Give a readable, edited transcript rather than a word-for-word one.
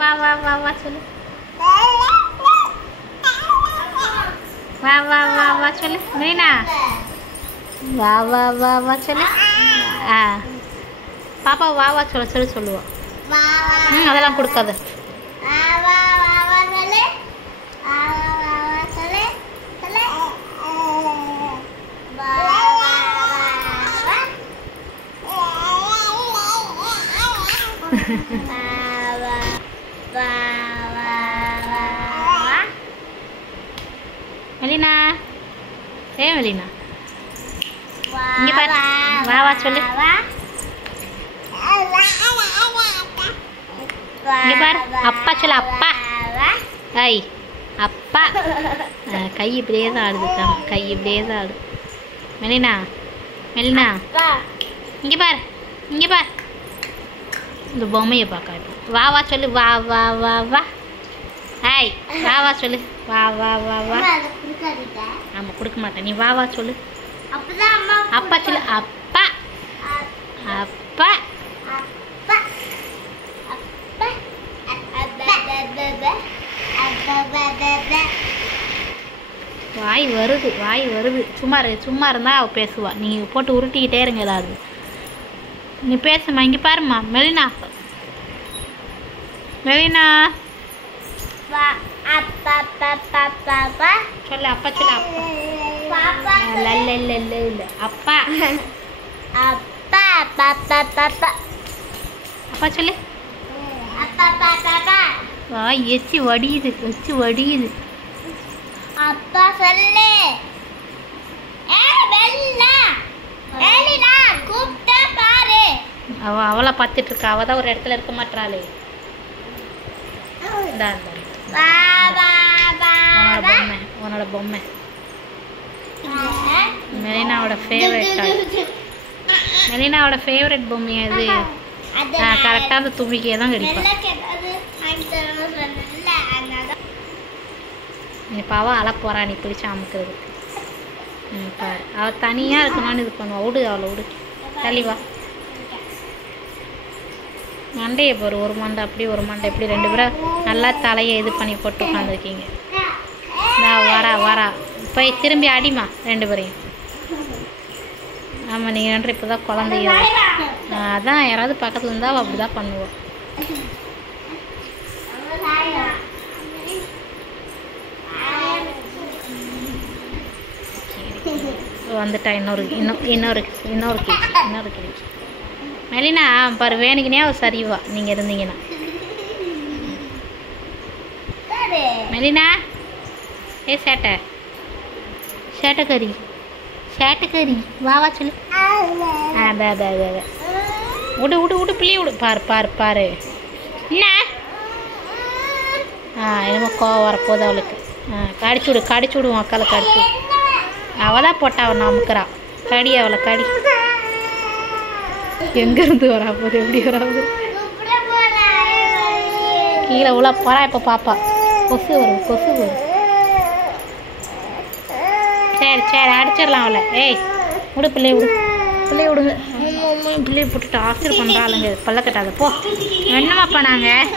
வா வா வா வா சொல்லு. வா வா வா வா சொல்லு மீனா. வா வா வா வா சொல்லு. பாப்பா வா வா சொல்ல சொல்லி சொல்லுவோம். அதெல்லாம் கொடுக்காது. மெலினா மெலினா இங்க பாரு. வா வா சொல்லு. இங்க பாரு. அப்பா சொல்லு. அப்பா. ஐ அப்பா. கை இப்படியே தான் ஆடுது. கை இப்படியே தான் ஆடுது. மெலினா மெலினா இங்க பாரு. இங்க பாரு. இந்த பொம்மையை பார்க்க இப்போ. வா வா சொல்லு. வா வா வா வா. ஹாய் வா வா சொல்லு. வா வா வா வா. ஆமாம் கொடுக்க மாட்டேன். நீ வா வா சொல்லு. அப்பா சொல்லு. அப்பா அப்பா. வாய் வருது வாய் வருது. சும்மா இருந்தால் அவள் பேசுவா. நீங்கள் போட்டு உருட்டிக்கிட்டே இருங்க ஏதாவது. நீ பேசுமா. இங்கே பாருமா மெலினா. மெலினா சொல்லு. அப்பா சொல்லு. அப்பா இல்லை அப்பா. அப்பா சொல்லு. வாய் எச்சி வடியுது. அப்பா சொல்லு. அவளை பார்த்துட்டு இருக்கா. அவள் தான் ஒரு இடத்துல இருக்க மாட்டாளே. உன்னோட பொம்மை மெலினாவோட ஃபேவரட் பொம்மை அது. கரெக்டாக அந்த தும்பிக்கையை தான் கடிப்பான். இப்போ அவள் அழ போறா. நீ பிடிச்சி அமுக்குறது. பாரு அவள் தனியாக இருக்கணும்னு இது பண்ணுவா. விடு அவளை விடு. தள்ளி வா. மண்டையை போரு. ஒரு மண்டை அப்படி ஒரு மண்டை இப்படி. 2 பேரும் நல்லா தலையை இது பண்ணி போட்டு உட்காந்துருக்கீங்க. வரா போய் திரும்பி அடிமா 2 பேரையும். ஆமாம் நீங்கள் 2 இப்போ தான் குழந்தைய. அதான் யாராவது பக்கத்தில் இருந்தால் அவள் அப்படி தான் பண்ணுவோம். வந்துட்டா இன்னொரு கிழிச்சி. மெலினா பாரு வேணுக்குனே அவள் சரிவா நீங்கள் இருந்தீங்கன்னா. மெலினா ஏ சேட்டைக்கறி வா வா சொல்லு. விடு பிள்ளை விடு. பாரு என்ன என்னமோ கோவம் வரப்போகுது அவளுக்கு. கடிச்சு விடுவோம். அக்கால கடிச்சு. அவள் தான் போட்டா. அவன் அமுக்குறா. கடி அவளை கடி. எங்கேருந்து வரா போது எப்படி வராது. கீழே உள்ள போறா. இப்போ பாப்பா கொசு வரும். சரி அடிச்சிடலாம் அவளை. ஏய் விடு பிள்ளைய விடுங்க. பிள்ளைய போட்டுட்டு ஆஃபர் பண்ணுறாளுங்க. பல்ல கட்டாத போ. என்னமாப்பா நாங்கள்